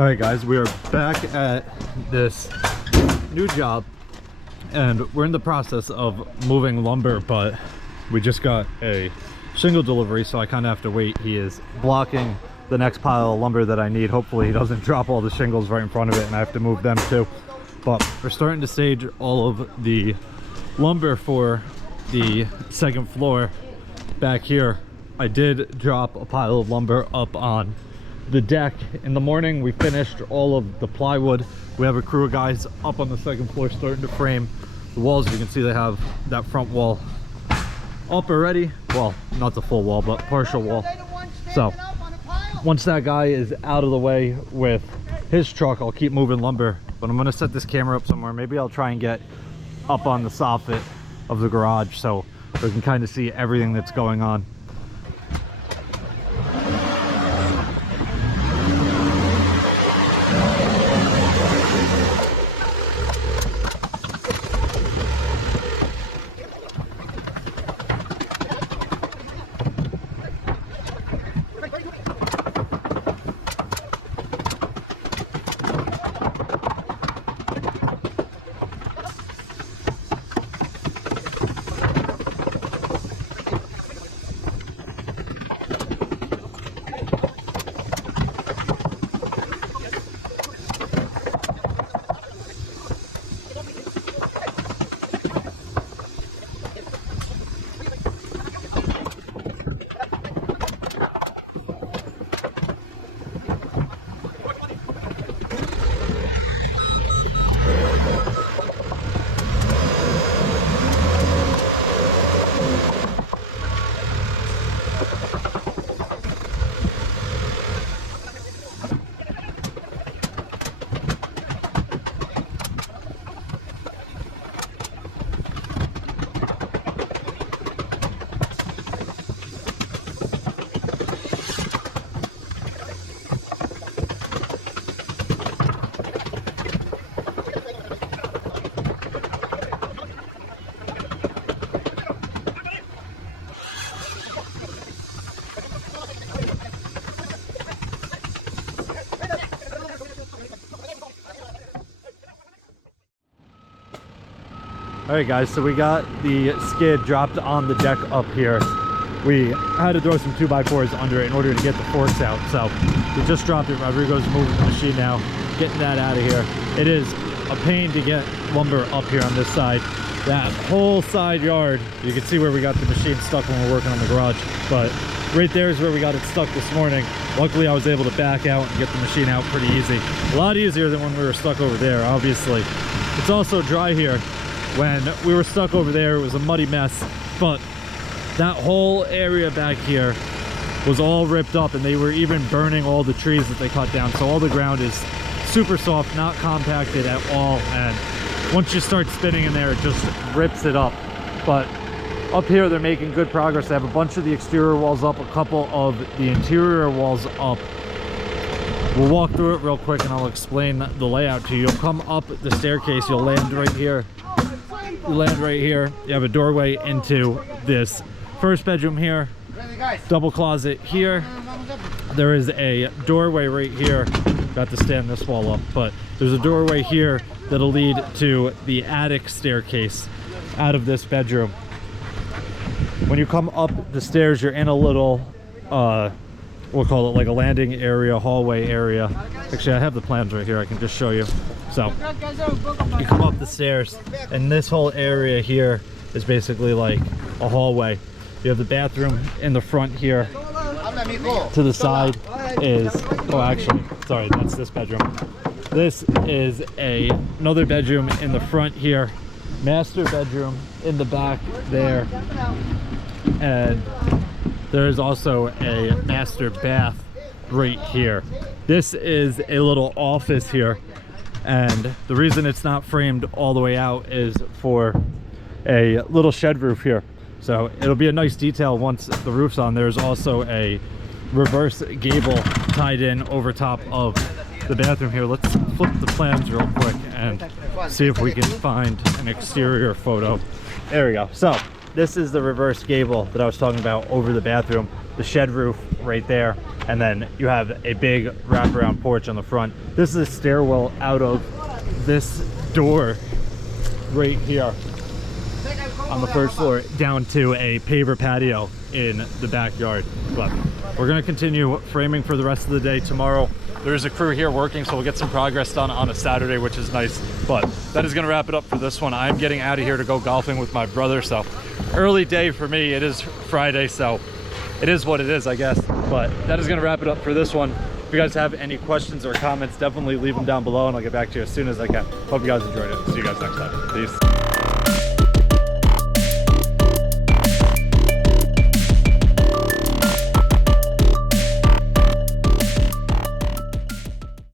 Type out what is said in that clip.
All right guys, we are back at this new job and we're in the process of moving lumber, but we just got a shingle delivery, so I kind of have to wait. He is blocking the next pile of lumber that I need. Hopefully he doesn't drop all the shingles right in front of it and I have to move them too. But we're starting to stage all of the lumber for the second floor back here. I did drop a pile of lumber up on the deck in the morning. We finished all of the plywood. We have a crew of guys up on the second floor starting to frame the walls. You can see they have that front wall up already. Well, not the full wall, but partial wall. So once that guy is out of the way with his truck, I'll keep moving lumber. But I'm going to set this camera up somewhere. Maybe I'll try and get up on the soffit of the garage so we can kind of see everything that's going on. All right guys, so we got the skid dropped on the deck up here. We had to throw some 2x4s under it in order to get the forks out. So we just dropped it. Rodrigo's moving the machine now, getting that out of here. It is a pain to get lumber up here on this side. that whole side yard. You can see where we got the machine stuck when we're working on the garage, but right there is where we got it stuck this morning. Luckily I was able to back out and get the machine out pretty easy. A lot easier than when we were stuck over there, obviously. It's also dry here. When we were stuck over there, it was a muddy mess, but that whole area back here was all ripped up, and they were even burning all the trees that they cut down. So all the ground is super soft, not compacted at all, and once you start spinning in there, it just rips it up. But up here they're making good progress. They have a bunch of the exterior walls up, a couple of the interior walls up. We'll walk through it real quick and I'll explain the layout to you. You'll come up the staircase, you'll land right here. You land right here. You have a doorway into this first bedroom here, double closet here. There is a doorway right here. Got to stand this wall up, but there's a doorway here that'll lead to the attic staircase out of this bedroom. When you come up the stairs, you're in a little we'll call it like a landing area, hallway area. Actually, I have the plans right here, I can just show you. So you come up the stairs, and this whole area here is basically like a hallway. You have the bathroom in the front here. To the side is, oh actually, sorry, that's this bedroom. This is another bedroom in the front here. Master bedroom in the back there. And there is also a master bath right here. This is a little office here. And the reason it's not framed all the way out is for a little shed roof here. So it'll be a nice detail once the roof's on. There's also a reverse gable tied in over top of the bathroom here. Let's flip the plans real quick and see if we can find an exterior photo. There we go. So this is the reverse gable that I was talking about over the bathroom, the shed roof right there, and then you have a big wraparound porch on the front. This is a stairwell out of this door right here on the first floor down to a paver patio in the backyard. But we're going to continue framing for the rest of the day. Tomorrow there's a crew here working, so we'll get some progress done on a Saturday, which is nice. But that is going to wrap it up for this one. I'm getting out of here to go golfing with my brother, so early day for me. It is Friday, so it is what it is, I guess. But that is going to wrap it up for this one. If you guys have any questions or comments, definitely leave them down below and I'll get back to you as soon as I can. Hope you guys enjoyed it. See you guys next time. Peace.